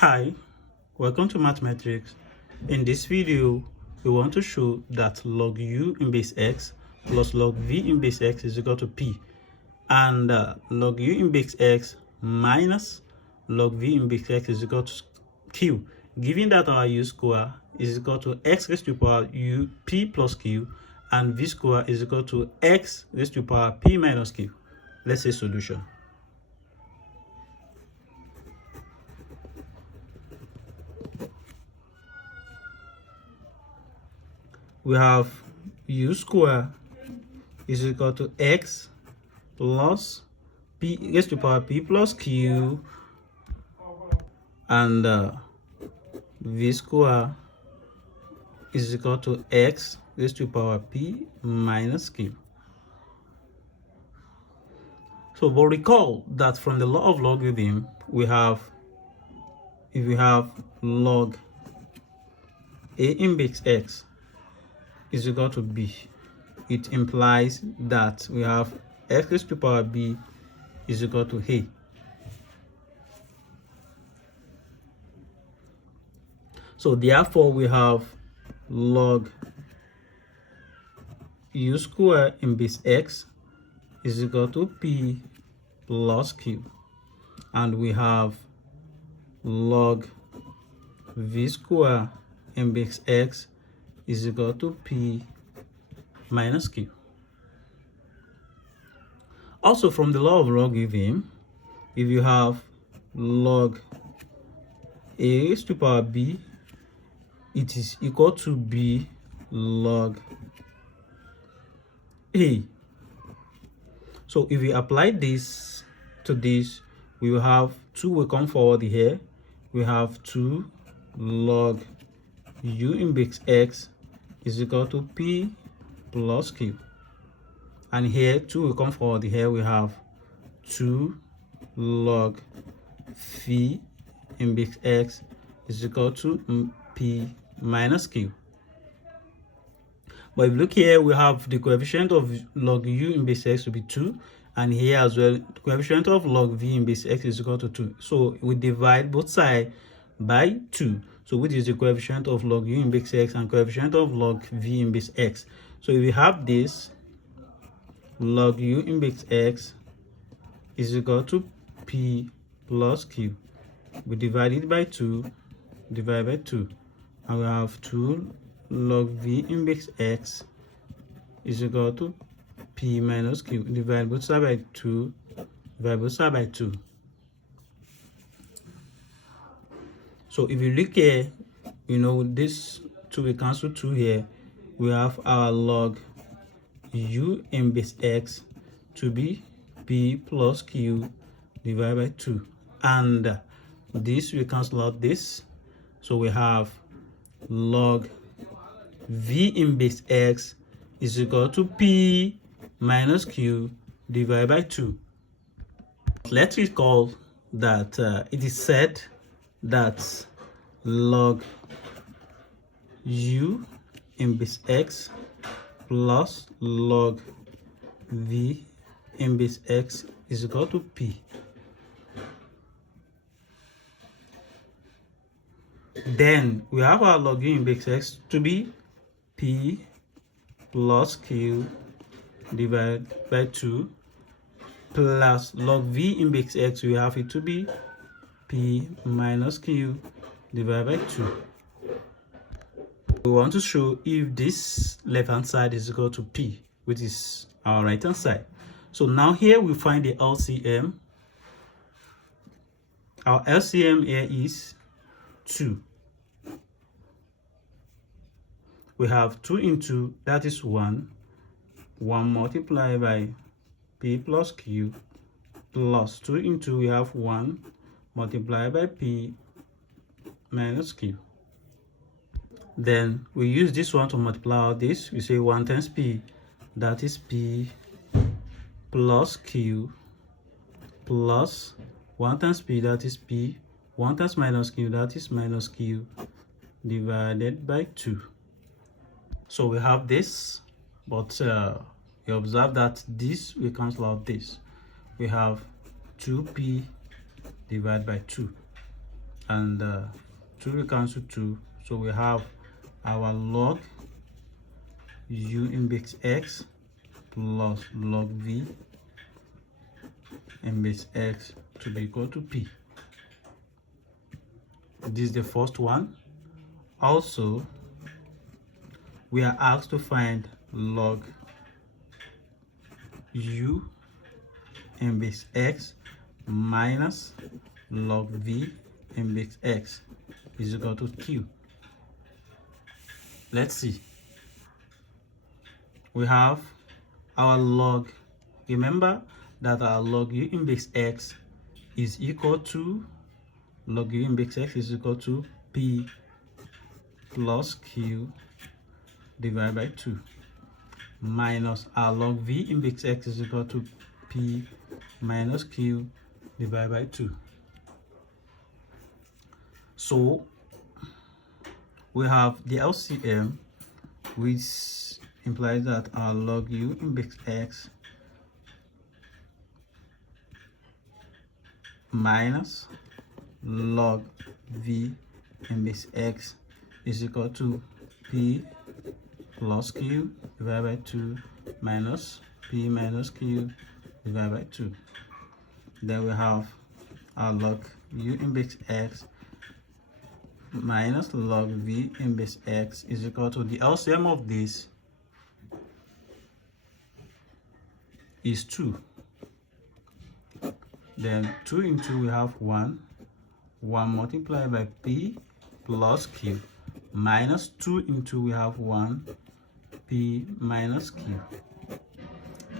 Hi, welcome to mathematics. In this video, we want to show that log u in base x plus log v in base x is equal to p, and log u in base x minus log v in base x is equal to q, given that our u square is equal to x raised to the power u p plus q and v square is equal to x raised to the power p minus q. Let's say solution. We have u square is equal to x plus p raised to the power p plus q and v square is equal to x raised to the power p minus q. So, but recall that from the law of logarithm, if we have log a in base x is equal to b, it implies that we have x raised to the power b is equal to a. So therefore we have log u square in base x is equal to p plus q, and we have log v square in base x is equal to p minus q. Also, from the law of logarithm, if you have log a raised to the power b, it is equal to b log a. So if we apply this to this, we will have 2 will come forward here. We have 2 log u in base x is equal to p plus q. And here 2 will come forward here. We have 2 log v in base x is equal to p minus q. But if you look here, we have the coefficient of log u in base x to be 2, and here as well the coefficient of log v in base x is equal to 2. So we divide both sides by 2, so which is the coefficient of log u in base x and coefficient of log v in base x. So if we have this, log u in base x is equal to p plus q. We divide it by 2, divide by 2, and we have 2 log v in base x is equal to p minus q. Divide both sides by 2, divide both sides by 2. So if you look here, this 2 will cancel 2 here. We have our log u in base x to be p plus q divided by 2, and this will cancel out this, so we have log v in base x is equal to p minus q divided by 2. Let's recall that it is said that log u in base x plus log v in base x is equal to p. Then we have our log u in base x to be p plus q divided by 2 plus log v in base x, we have it to be p minus q divided by 2. We want to show if this left hand side is equal to p, which is our right hand side. So now here we find the LCM. Our LCM here is 2. We have 2 into, that is 1 multiplied by p plus q plus 2 into, we have 1 multiplied by p minus q. Then we use this one to multiply out this. We say 1 times p, that is p plus q, plus 1 times p, that is p, 1 times minus q, that is minus q, divided by 2. So we have this, but you observe that this will cancel out this. We have 2p divided by 2. and 2 will cancel 2, so we have our log u in base x plus log v in base x to be equal to p. This is the first one. Also, we are asked to find log u in base x minus log v in base x is equal to q. Let's see. We have our log. Remember that our log u in base x is equal to log u in base x is equal to p plus q divided by 2 minus our log v in base x is equal to p minus q divided by 2. So we have the LCM, which implies that our log u in base x minus log v in base x is equal to p plus q divided by 2 minus p minus q divided by 2. Then we have our log u in base x minus log v in base x is equal to the LCM of this is 2. Then 2 into we have 1 multiplied by p plus q minus 2 into we have 1 p minus q.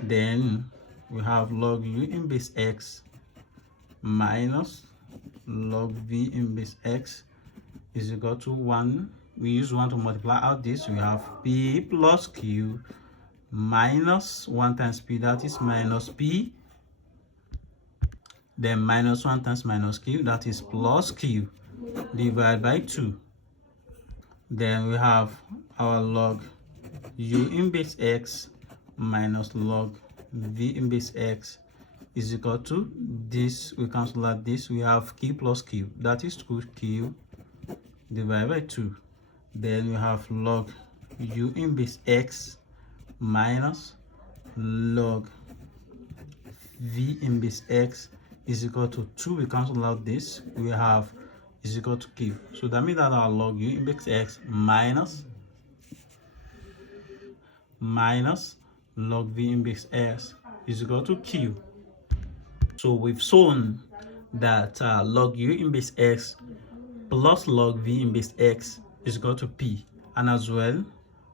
Then we have log u in base x minus log v in base x is equal to 1. We use 1 to multiply out this. We have p plus q minus 1 times p, that is minus p. Then minus 1 times minus q, that is plus q divided by 2. Then we have our log u in base x minus log v in base x is equal to this. We cancel out this. We have q plus q, that is 2q divided by 2. Then we have log u in base x minus log v in base x is equal to 2. We cancel out this. We have is equal to q. So that means that our log u in base x minus log v in base x is equal to q. So we've shown that log u in base x plus log v in base x is equal to p, and as well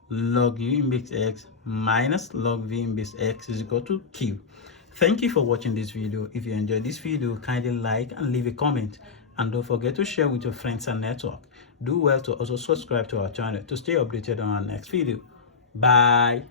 log u in base x minus log v in base x is equal to q. Thank you for watching this video. If you enjoyed this video, kindly like and leave a comment, and don't forget to share with your friends and network. Do well to also subscribe to our channel to stay updated on our next video. Bye.